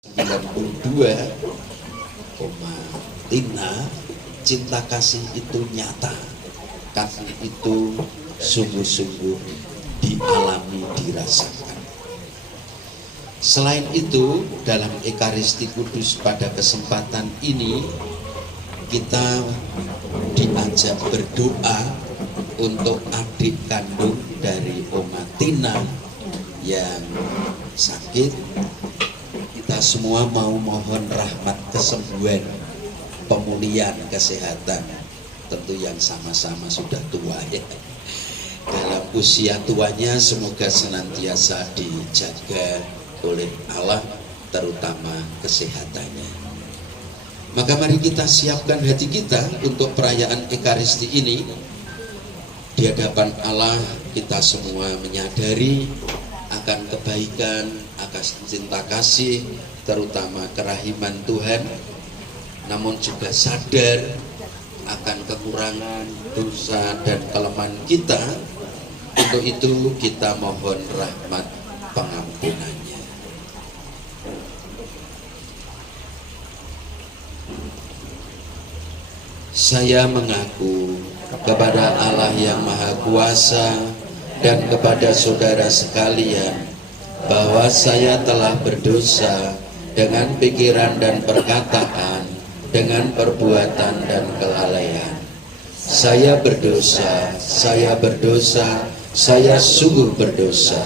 92, Tina, cinta kasih itu nyata, kasih itu sungguh-sungguh dialami, dirasakan. Selain itu, dalam Ekaristi Kudus pada kesempatan ini kita diajak berdoa untuk adik kandung dari Oma Tina yang sakit. Kita semua mau mohon rahmat kesembuhan, pemulihan, kesehatan. Tentu yang sama-sama sudah tua ya. Dalam usia tuanya semoga senantiasa dijaga oleh Allah, terutama kesehatannya. Maka mari kita siapkan hati kita untuk perayaan Ekaristi ini. Di hadapan Allah kita semua menyadari akan kebaikan, akan cinta kasih, terutama kerahiman Tuhan, namun juga sadar akan kekurangan, dosa dan kelemahan kita. Untuk itu kita mohon rahmat pengampunannya. Saya mengaku kepada Allah yang Maha Kuasa dan kepada saudara sekalian bahwa saya telah berdosa dengan pikiran dan perkataan, dengan perbuatan dan kelalaian. Saya berdosa, saya sungguh berdosa.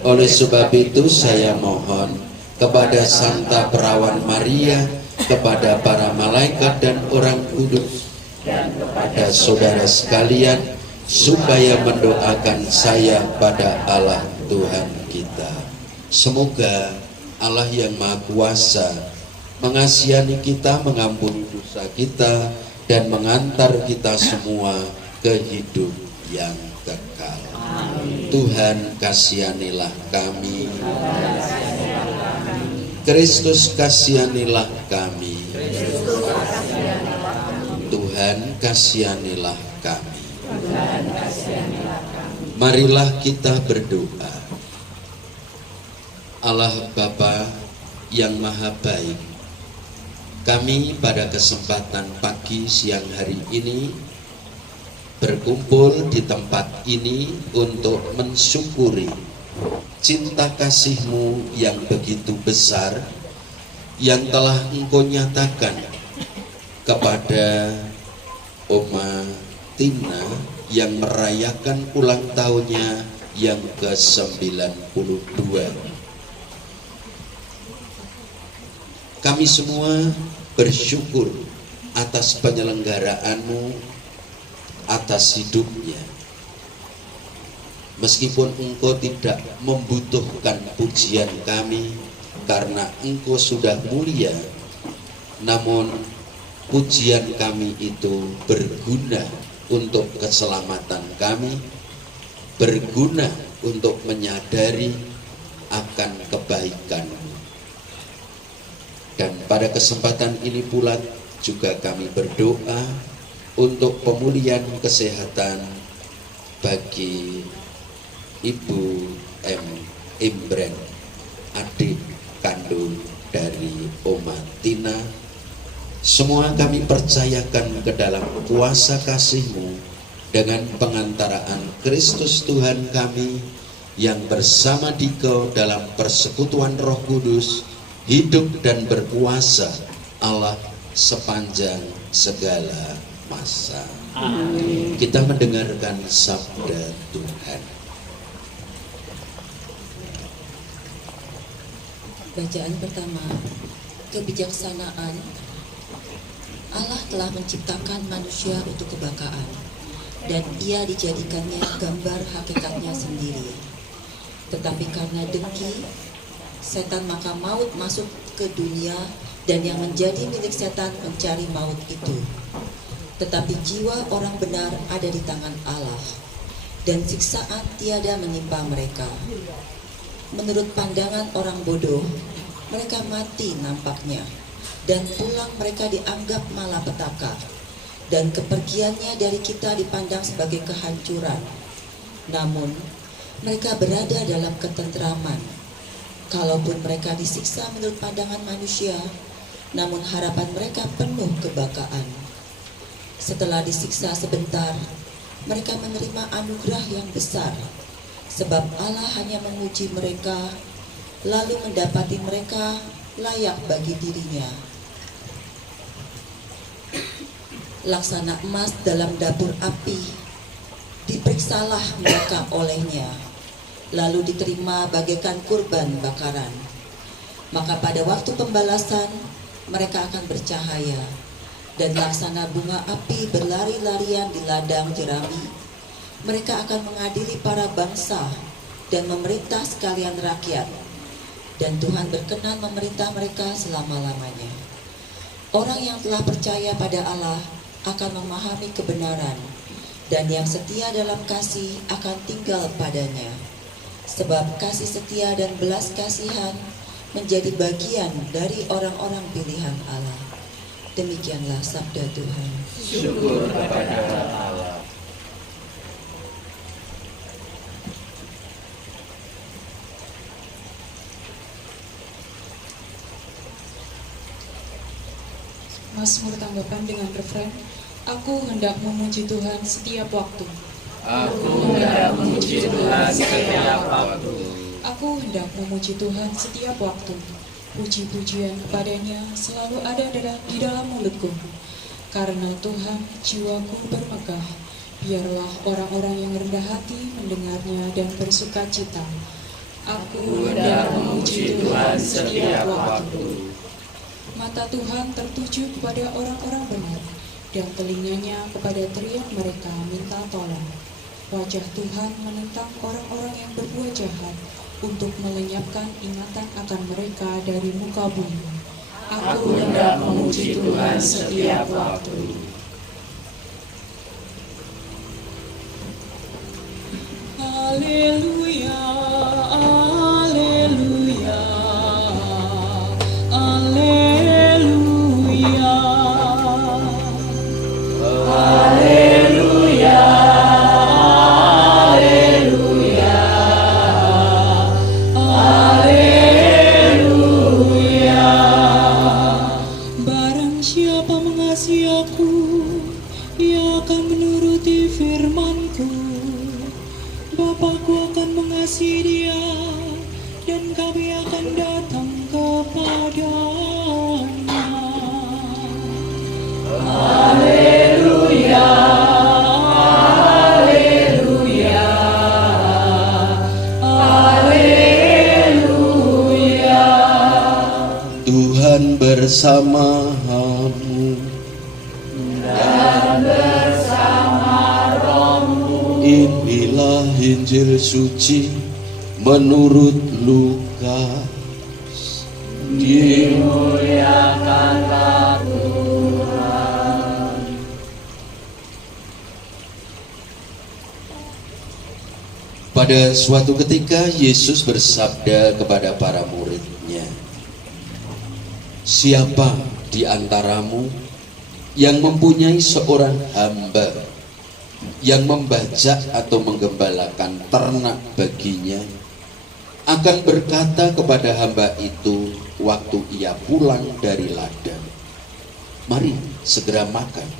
Oleh sebab itu saya mohon kepada Santa Perawan Maria, kepada para malaikat dan orang kudus, dan kepada saudara sekalian, supaya mendoakan saya pada Allah Tuhan kita. Semoga Allah yang Maha Kuasa mengasihani kita, mengampuni dosa kita, dan mengantar kita semua ke hidup yang kekal. Amin. Tuhan kasihanilah kami. Kristus kasihanilah kami. Tuhan kasihanilah kami. Marilah kita berdoa. Allah Bapa yang Maha Baik, kami pada kesempatan pagi siang hari ini berkumpul di tempat ini untuk mensyukuri cinta kasih-Mu yang begitu besar yang telah Engkau nyatakan kepada Oma Tina yang merayakan ulang tahunnya yang ke-92. Kami semua bersyukur atas penyelenggaraanmu, atas hidupnya. Meskipun Engkau tidak membutuhkan pujian kami karena Engkau sudah mulia, namun pujian kami itu berguna untuk keselamatan kami, berguna untuk menyadari akan kebaikan-Mu. Dan pada kesempatan ini pula juga kami berdoa untuk pemulihan kesehatan bagi Ibu M. Imbren, adik kandung dari Oma Tina. Semua kami percayakan ke dalam kuasa kasih-Mu dengan pengantaraan Kristus Tuhan kami yang bersama Dikau dalam persekutuan Roh Kudus, hidup dan berkuasa Allah sepanjang segala masa. Amin. Kita mendengarkan sabda Tuhan. Bacaan pertama, kebijaksanaan. Allah telah menciptakan manusia untuk kebakaan, dan ia dijadikannya gambar hakikatnya sendiri. Tetapi karena dengki, setan maka maut masuk ke dunia, dan yang menjadi milik setan mencari maut itu. Tetapi jiwa orang benar ada di tangan Allah, dan siksaan tiada menimpa mereka. Menurut pandangan orang bodoh, mereka mati nampaknya, dan pulang mereka dianggap malapetaka, dan kepergiannya dari kita dipandang sebagai kehancuran. Namun, mereka berada dalam ketentraman, Kalaupun mereka disiksa menurut pandangan manusia, namun harapan mereka penuh kebakaan. Setelah disiksa sebentar, mereka menerima anugerah yang besar, sebab Allah hanya menguji mereka, lalu mendapati mereka layak bagi dirinya. Laksana emas dalam dapur api, diperiksalah mereka olehnya, lalu diterima bagaikan kurban bakaran. Maka pada waktu pembalasan mereka akan bercahaya, dan laksana bunga api berlari-larian di ladang jerami. Mereka akan mengadili para bangsa dan memerintah sekalian rakyat, dan Tuhan berkenan memerintah mereka selama-lamanya. Orang yang telah percaya pada Allah akan memahami kebenaran, dan yang setia dalam kasih akan tinggal padanya. Sebab kasih setia dan belas kasihan menjadi bagian dari orang-orang pilihan Allah. Demikianlah sabda Tuhan. Syukur kepada Allah. Mazmur tanggapan dengan refren, Aku hendak memuji Tuhan setiap waktu. Aku hendak memuji Tuhan setiap waktu. Aku hendak memuji Tuhan setiap waktu. Puji-pujian kepadanya selalu ada di dalam mulutku. Karena Tuhan jiwaku bermegah. Biarlah orang-orang yang rendah hati mendengarnya dan bersuka cita. Aku hendak memuji Tuhan setiap waktu. Mata Tuhan tertuju kepada orang-orang benar, dan telinganya kepada teriak mereka minta tolong. Wajah Tuhan menentang orang-orang yang berbuat jahat, untuk melenyapkan ingatan akan mereka dari muka bumi. Aku hendak memuji Tuhan setiap waktu. Haleluya, haleluya, haleluya. Haleluya, haleluya, haleluya. Barang siapa mengasihi aku, ia akan menuruti firman-Ku. Bapakku akan mengasihi dia, dan kami akan datang kepadanya. Haleluya, haleluya, haleluya. Tuhan bersamamu Dan bersama rohmu. Inilah Injil suci menurut Lukas. Dimuliakanlah Tuhan. Pada suatu ketika Yesus bersabda kepada para murid-Nya, "Siapa di antaramu yang mempunyai seorang hamba yang membajak atau menggembalakan ternak baginya, akan berkata kepada hamba itu waktu ia pulang dari ladang, 'Mari segera makan'?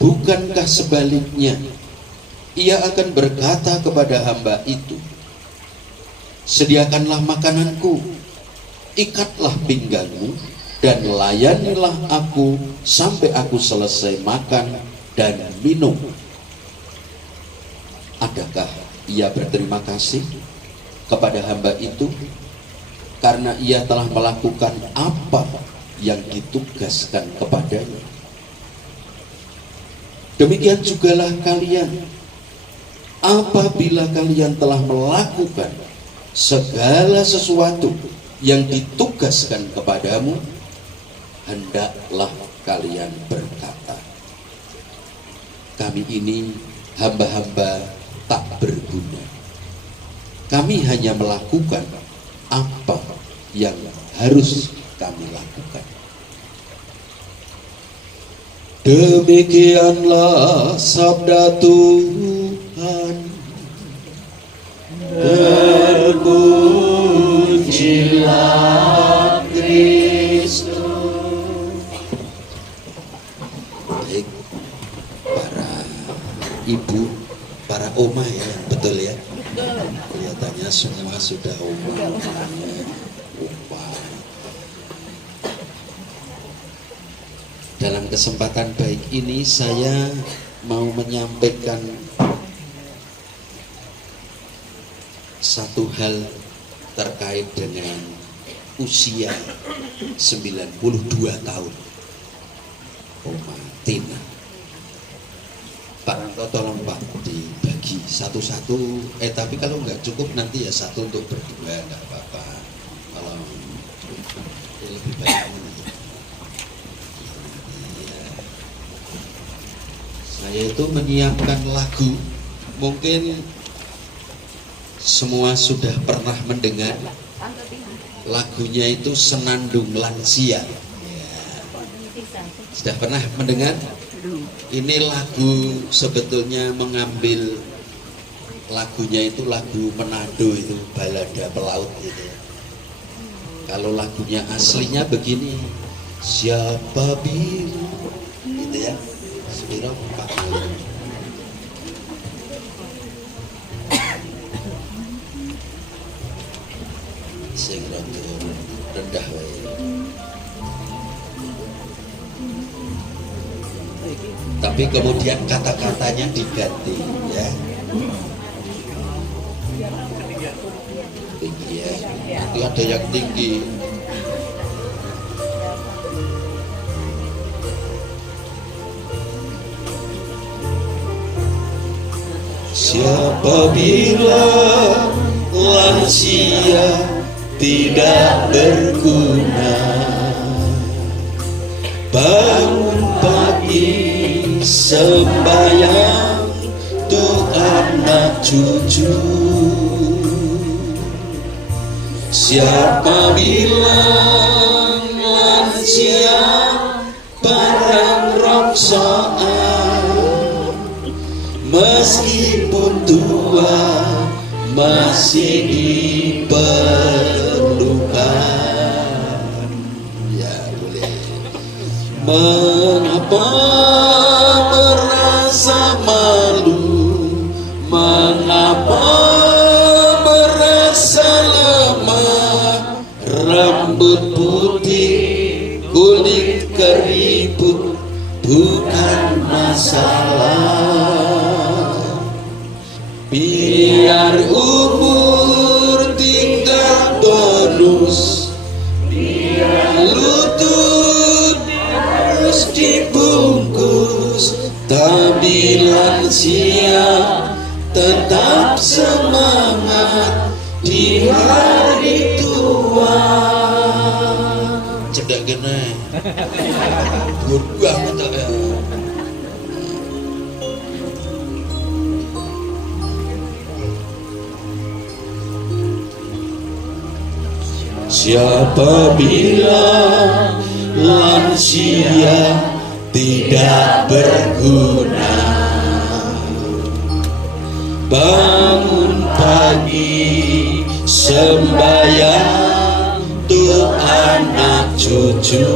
Bukankah sebaliknya, ia akan berkata kepada hamba itu, 'Sediakanlah makananku, ikatlah pinggangmu, dan layanilah aku sampai aku selesai makan dan minum.' Adakah ia berterima kasih kepada hamba itu karena ia telah melakukan apa yang ditugaskan kepadanya? Demikian jugalah kalian, apabila kalian telah melakukan segala sesuatu yang ditugaskan kepadamu, hendaklah kalian berkata, 'Kami ini hamba-hamba tak berguna. Kami hanya melakukan apa yang harus kami lakukan.' Demikianlah sabda Tuhan. Berpuji sudah umum. Dalam kesempatan baik ini saya mau menyampaikan satu hal terkait dengan usia 92 tahun Oma Tina. Pak Ranto tolong Pak dibagi satu-satu, tapi kalau nggak cukup nanti ya satu untuk berdua, nggak apa-apa. Kalau lebih baik ini. Ya. Saya itu menyiapkan lagu, mungkin semua sudah pernah mendengar lagunya itu Senandung Lansia. Ya. Sudah pernah mendengar? Ini lagu sebetulnya mengambil lagunya itu lagu Manado, itu balada pelaut gitu. Kalau lagunya aslinya begini, siapa biru gitu ya. Sepiro Pak. Sing rendah wae. Tapi kemudian kata-katanya diganti ya. Tinggi ya. Nanti ada yang tinggi. Siapa bilang lansia tidak berguna? Bangun pagi sembahyang tuh anak cucu. Siapa bilang lansia barang rongsaan? Meskipun tua masih diperlukan. Ya boleh. Mengapa merasa malu? Mengapa merasa lemah? Rambut putih, kulit keriput bukan masalah. Biar umur tinggal bonus, biar lutut harus dibungkus, tapi lansia tetap semangat di hari tua. Cedak gini, dhuwur banget ya. Siapa bilang lansia tidak berguna? Bangun pagi sembahyang tuh anak cucu.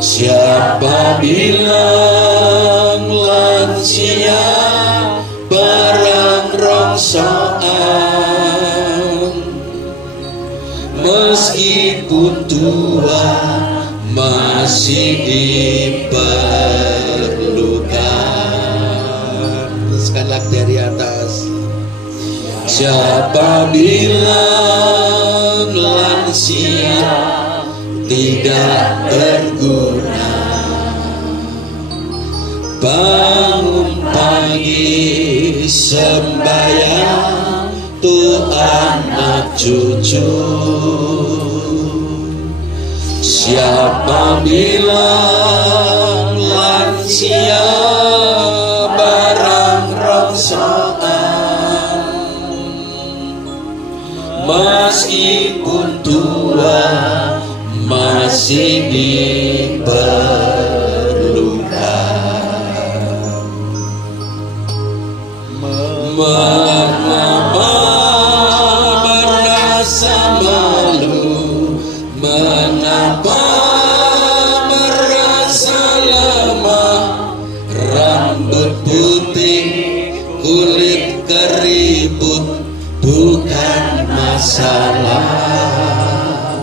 Siapa bilang lansia barang rongsaan? Meskipun tua masih diperlukan. Sekali lagi dari atas. Siapa bilang lansia tidak berguna? Bangun pagi sembahyang tuh anak cucu. Siapa bilang lansia barang rongsaan? Meskipun tua masih diperlukan. Mengapa merasa malu? Mengapa merasa lemah? Rambut putih, kulit keriput salah.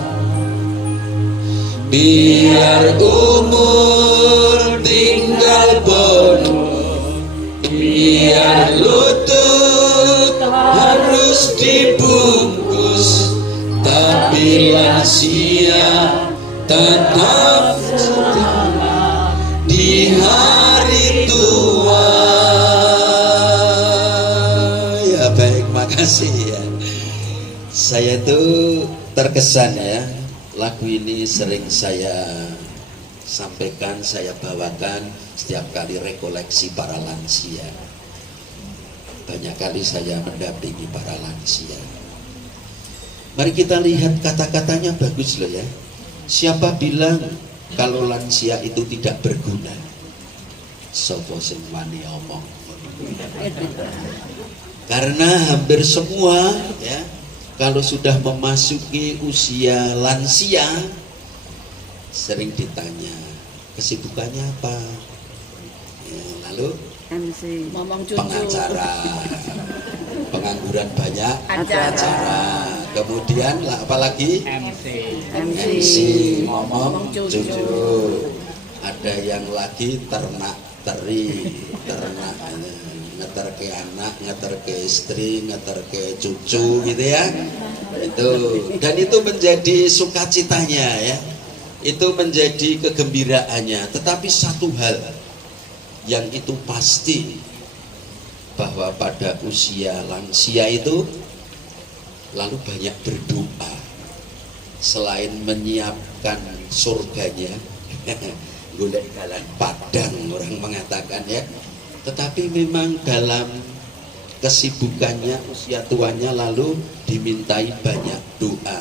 Biar umur tinggal penuh, biar lutut harus dibungkus, tapi lansia tetap setia di hari tua. Ya baik, makasih ya. Saya tuh terkesan ya, lagu ini sering saya sampaikan, saya bawakan setiap kali rekoleksi para lansia. Banyak kali saya mendampingi para lansia. Mari kita lihat kata-katanya bagus loh ya. Siapa bilang kalau lansia itu tidak berguna? Sopo sing wani omong. Karena hampir semua ya, kalau sudah memasuki usia lansia, sering ditanya kesibukannya apa, ya, lalu MC, ngomong cucu, pengacara, pengangguran banyak, acara. Kemudian apalagi MC, ngomong cucu. Ada yang lagi ternak teri, ternak ngeterke anak, ngeterke istri, ngeterke cucu gitu ya. Itu, dan itu menjadi sukacitanya ya. Itu menjadi kegembiraannya. Tetapi satu hal yang itu pasti, bahwa pada usia lansia itu lalu banyak berdoa. Selain menyiapkan surganya, golek jalan padang orang mengatakan ya, tetapi memang dalam kesibukannya, usia tuanya lalu dimintai banyak doa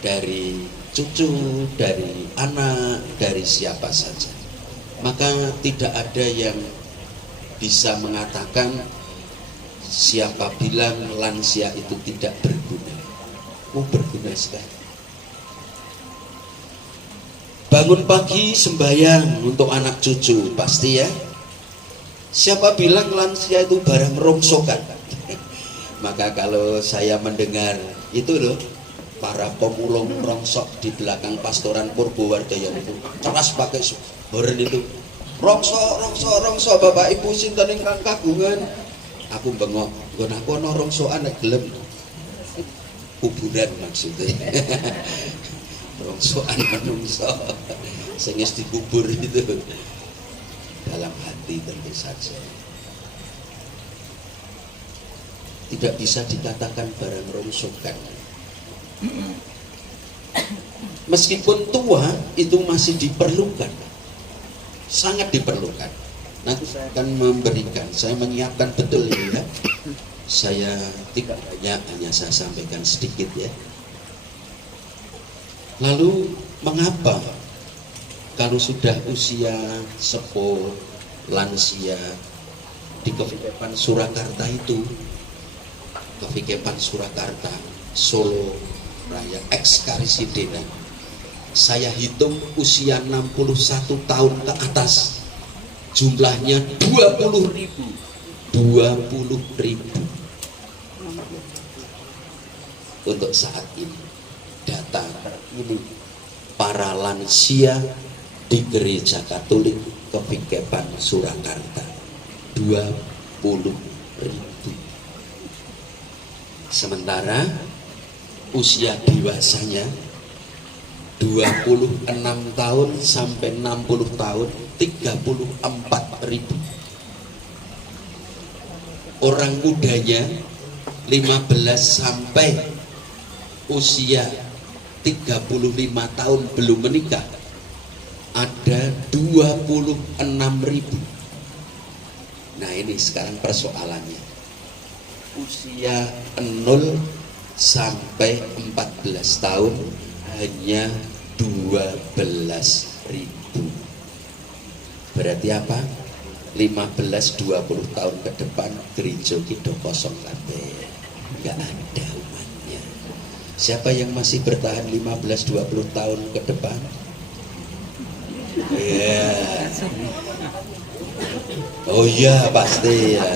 dari cucu, dari anak, dari siapa saja. Maka tidak ada yang bisa mengatakan siapa bilang lansia itu tidak berguna. Oh, berguna sekali. Bangun pagi sembahyang untuk anak cucu, pasti ya. Siapa bilang lansia itu barang rongsokan? Maka kalau saya mendengar itu loh, para pemulung rongsok di belakang pastoran Purwowardaya itu ceras pakai horen itu, rongso bapak ibu sinten ingkang kagungan. Aku bengok, nggon aku ana rongsokan nek gelem kuburan maksudnya. Rongsokan menungso sing wis dikubur itu dalam hati tentu saja. Tidak bisa dikatakan barang rongsokan. Meskipun tua itu masih diperlukan, sangat diperlukan. Nanti saya akan memberikan, saya menyiapkan betul ini ya. Saya tidak banyak, hanya saya sampaikan sedikit ya. Lalu mengapa kalau sudah usia sepuh, lansia, di Kevikepan Surakarta itu, Kevikepan Surakarta, Solo Raya, ex-Karisidena, saya hitung usia 61 tahun ke atas, jumlahnya 20.000 untuk saat ini. Data ini para lansia di Gereja Katolik Kevikepan Surakarta 20.000. Sementara usia dewasanya 26 tahun sampai 60 tahun 34.000. Orang mudanya 15 sampai usia 35 tahun belum menikah ada 26.000. Nah ini sekarang persoalannya, usia 0 sampai 14 tahun hanya 12.000. Berarti apa? 15-20 tahun ke depan gereja kita kosong kabeh, nggak ada umatnya. Siapa yang masih bertahan 15-20 tahun ke depan? Ya. Oh iya pasti ya.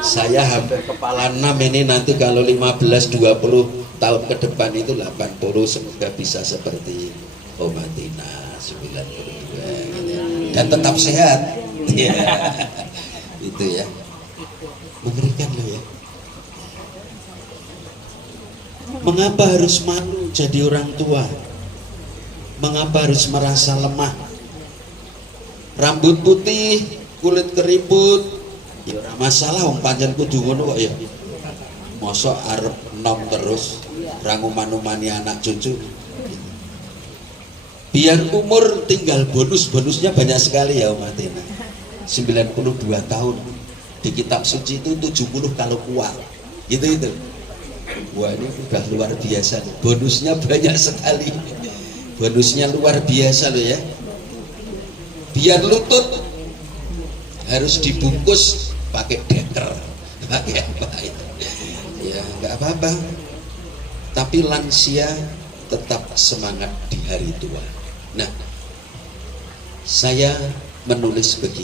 Saya hampir kepala 6 ini, nanti kalau 15-20 tahun ke depan itu 80, semoga bisa seperti Oma Tina 92 gitu. Dan tetap sehat. Itu ya. Mengerikan loh ya. Mengapa harus malu jadi orang tua? Mengapa harus merasa lemah? Rambut putih, kulit keriput, ya ora masalah, wong pancen kudu ngono kok ya. Mosok arep nom terus, ra nguman-umani anak cucu. Biar umur tinggal bonusnya banyak sekali ya umat ini. 92 tahun. Di kitab suci itu 70 kalau kuat. Gitu. Wah, ini udah luar biasa. Bonusnya banyak sekali. Bonusnya luar biasa loh ya. Biar lutut harus dibungkus pakai deker, pakai apa itu. Ya nggak apa-apa. Tapi lansia tetap semangat di hari tua. Nah, saya menulis begini.